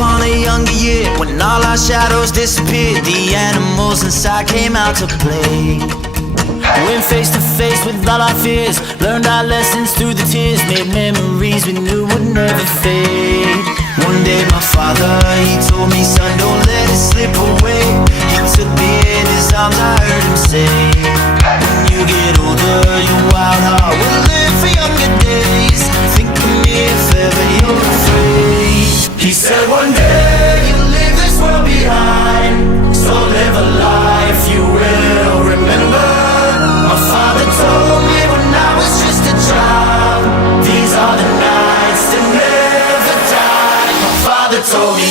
upon a younger year, when all our shadows disappeared, the animals inside came out to play. Went face to face with all our fears, learned our lessons through the tears, made memories we knew would never fade. One day my father, he told me, son, don't let it slip away. He took me in his arms, I heard him say, when you get older, your wild heart will live for younger days. Think of me if ever you're afraid. He said one day you'll leave this world behind, so live a life you will remember. My father told me when I was just a child, these are the nights that never die. My father told me.